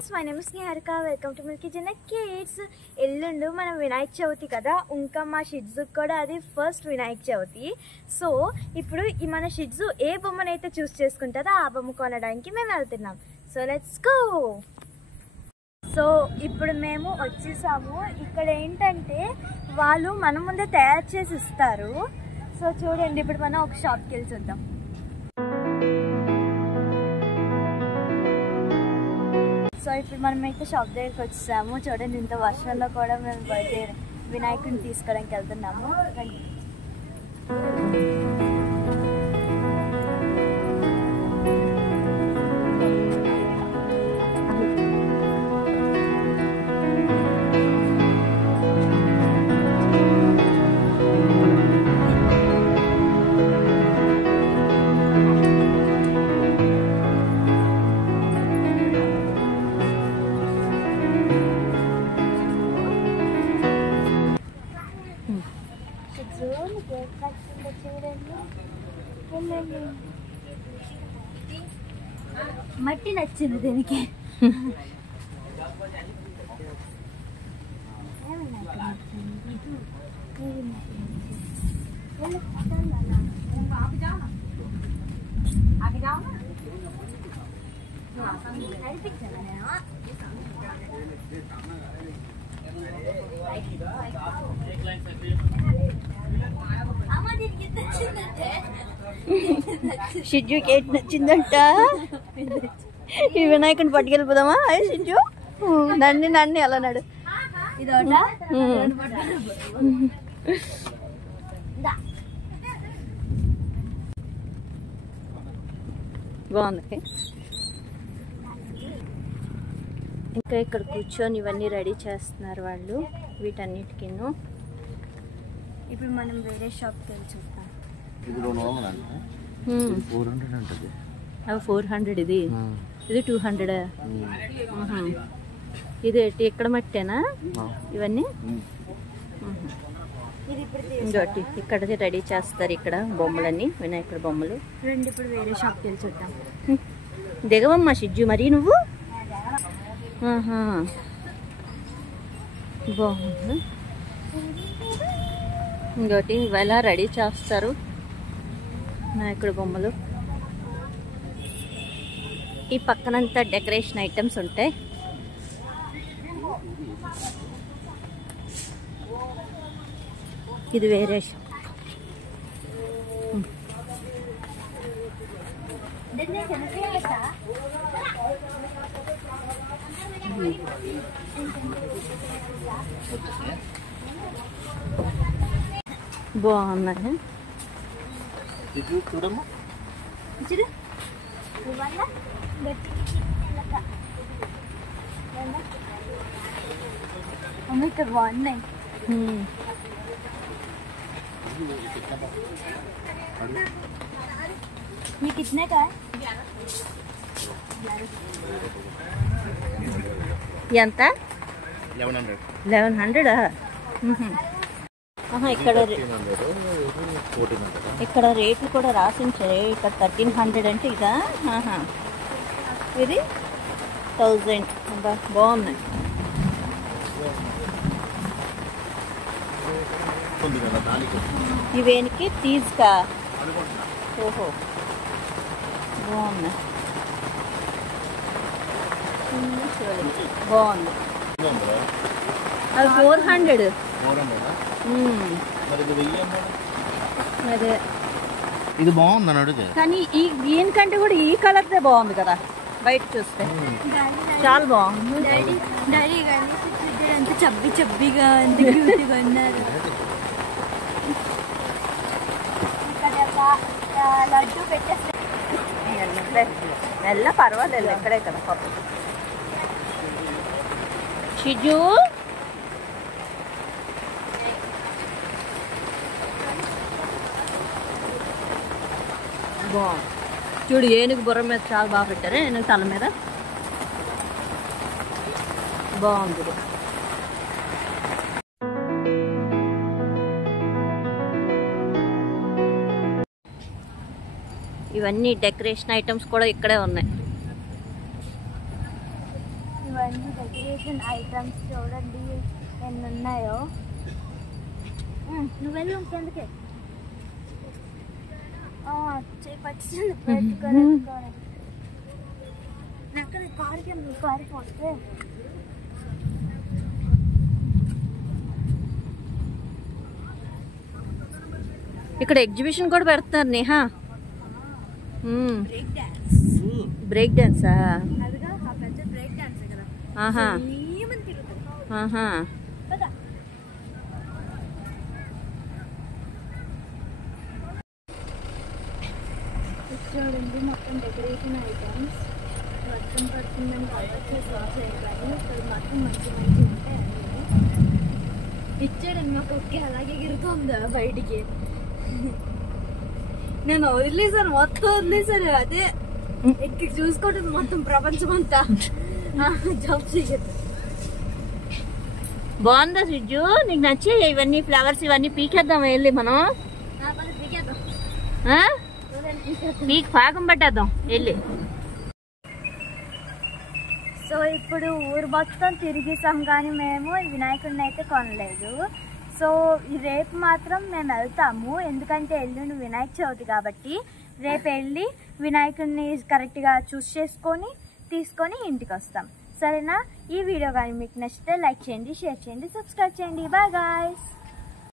Friends, my name is Niharika. Welcome to Milky జన kids. ఎల్లుండి మనం వినాయక చవితి కదా, ఇంకా మా షిడ్జు కూడా అది ఫస్ట్ వినాయక చవితి. సో ఇప్పుడు మన షిడ్జు ఏ బొమ్మనైతే చూస్ చేసుకుంటుందో ఆ బొమ్మ కొనడానికి మేము వెళ్తున్నాం. So let's go. సో ఇప్పుడు మేము వచ్చేసాము. ఇక్కడ ఏంటంటే వాళ్ళు మన ముందే తయారు చేసి ఇస్తారు. సో చూడండి, ఇప్పుడు మనం ఒక షాప్కి వెళ్ళి చూద్దాం. సో ఇప్పుడు మనమైతే షాప్ దగ్గరికి వచ్చేసాము. చూడండి, ఇంత వర్షంలో కూడా మేము బర్త్డే వినాయకుడిని తీసుకోవడానికి వెళ్తున్నాము. మట్టి నచ్చింది దీనికి. షిడ్జుకి ఏంటి నచ్చిందంట? ఈ వినాయకుని పట్టుకెళ్ళిపోదామా? అయ్యి షిడ్జు నన్ను అలా నడు. బాగుంది. ఇంకా ఇక్కడ కూర్చొని ఇవన్నీ రెడీ చేస్తున్నారు వాళ్ళు వీటన్నిటికీ. ఇప్పుడు మనం వేరే షాప్కి వెళ్ళి చూద్దాం. 400 ఇది 200. ఇది ఇక్కడ మట్టేనా ఇవన్నీ? ఇంకోటి ఇక్కడ రెడీ చేస్తారు. ఇక్కడ బొమ్మలన్నీ వినాయకుడి బొమ్మలు. రెండు ఇప్పుడు వేరే షాప్కి వెళ్ళి చూద్దాం. దిగవమ్మా షిడ్జు, మరి నువ్వు బాగుంది. ఇంకోటి ఇవాళ రెడీ చేస్తారు వినాయకుడి బొమ్మలు. ఈ పక్కనంతా డెకరేషన్ ఐటమ్స్ ఉంటాయి. ఇది వేరే షాప్. బాగున్నాయి. ఇక్కడ బాగున్నాయి. ये कितने का है? ఎంత? 1100. ఇక్కడ రేట్లు కూడా రాసించారు. ఇక్కడ 1300 అంటే ఇదా? ఇది 1000. బాగున్నాయి. ఇవేనికి తీజ్కా? ఓహో, బాగున్నాయి. బాగుంది. అది 400. అదే ఇది బాగుంది అని అడిగే. కానీ దీనికంటే కూడా ఈ కలర్దే బాగుంది కదా బయట చూస్తే. చాలా బాగుంది. ఎంత చబ్బిగా ఎంత క్యూట్గా ఉన్నారు. లడ్డు పెట్టేస్తే మెల్ల పర్వాలేదు, ఎక్కడే కదా పాపం. షిజు బాగుంది. చూడు, ఏనుగు బుర్ర మీద చాలా బాగా పెట్టారు. ఏనుగు తల మీద బాగుంది. ఇవన్నీ డెకరేషన్ ఐటమ్స్ కూడా ఇక్కడే ఉన్నాయి. అన్ని డెకరేషన్ ఐటమ్స్ చూడండి ఎన్ని ఉన్నాయో. నువ్వు వెళ్ళు ఇంకెందుకే పచ్చింది పెట్టుకొని అక్కడ కారుకి వస్తే ఇక్కడ ఎగ్జిబిషన్ కూడా పెడుతున్నారు నేహా. బ్రేక్ డాన్సా? అదిగా ఆ పెద్ద బ్రేక్ డాన్స్ కదా. ఆహా ఏమని తిరుగుతుంది. ఆహా చూడండి మొత్తం డెకరేషన్ ఐటమ్స్. వర్షం పడుతుందని కాబట్టి సాస్ వేయాలి. ఇక్కడ మాత్రం మంచి మంచి ఉంటాయి. ఇచ్చాడండి మా కుక్క అలాగే ఎగురుతుందా బయటికి. నేను వదిలేసాను, మొత్తం వదిలేసాను. అదే ఎక్కి చూసుకోవడం మొత్తం ప్రపంచం అంతా జంప్ చేయదు. బాగుందా సిజ్జు? నీకు నచ్చి ఇవన్నీ ఫ్లవర్స్ ఇవన్నీ పీకేద్దాం వెళ్ళి మనం. పీక్ పాకం పట్టేద్దాం వెళ్ళి. సో ఇప్పుడు ఊరు మొత్తం తిరిగేసాం కానీ మేము వినాయకుడిని అయితే కొనలేదు. సో రేపు మాత్రం మేము వెళ్తాము, ఎందుకంటే ఎల్లుండి వినాయక చవితి కాబట్టి రేపు వెళ్ళి వినాయకుడిని కరెక్ట్గా చూస్ చేసుకొని తీసుకొని ఇంటికి వస్తాం. సరేనా? ఈ వీడియో కానీ మీకు నచ్చితే లైక్ చేయండి, షేర్ చేయండి, సబ్స్క్రైబ్ చేయండి. Bye guys.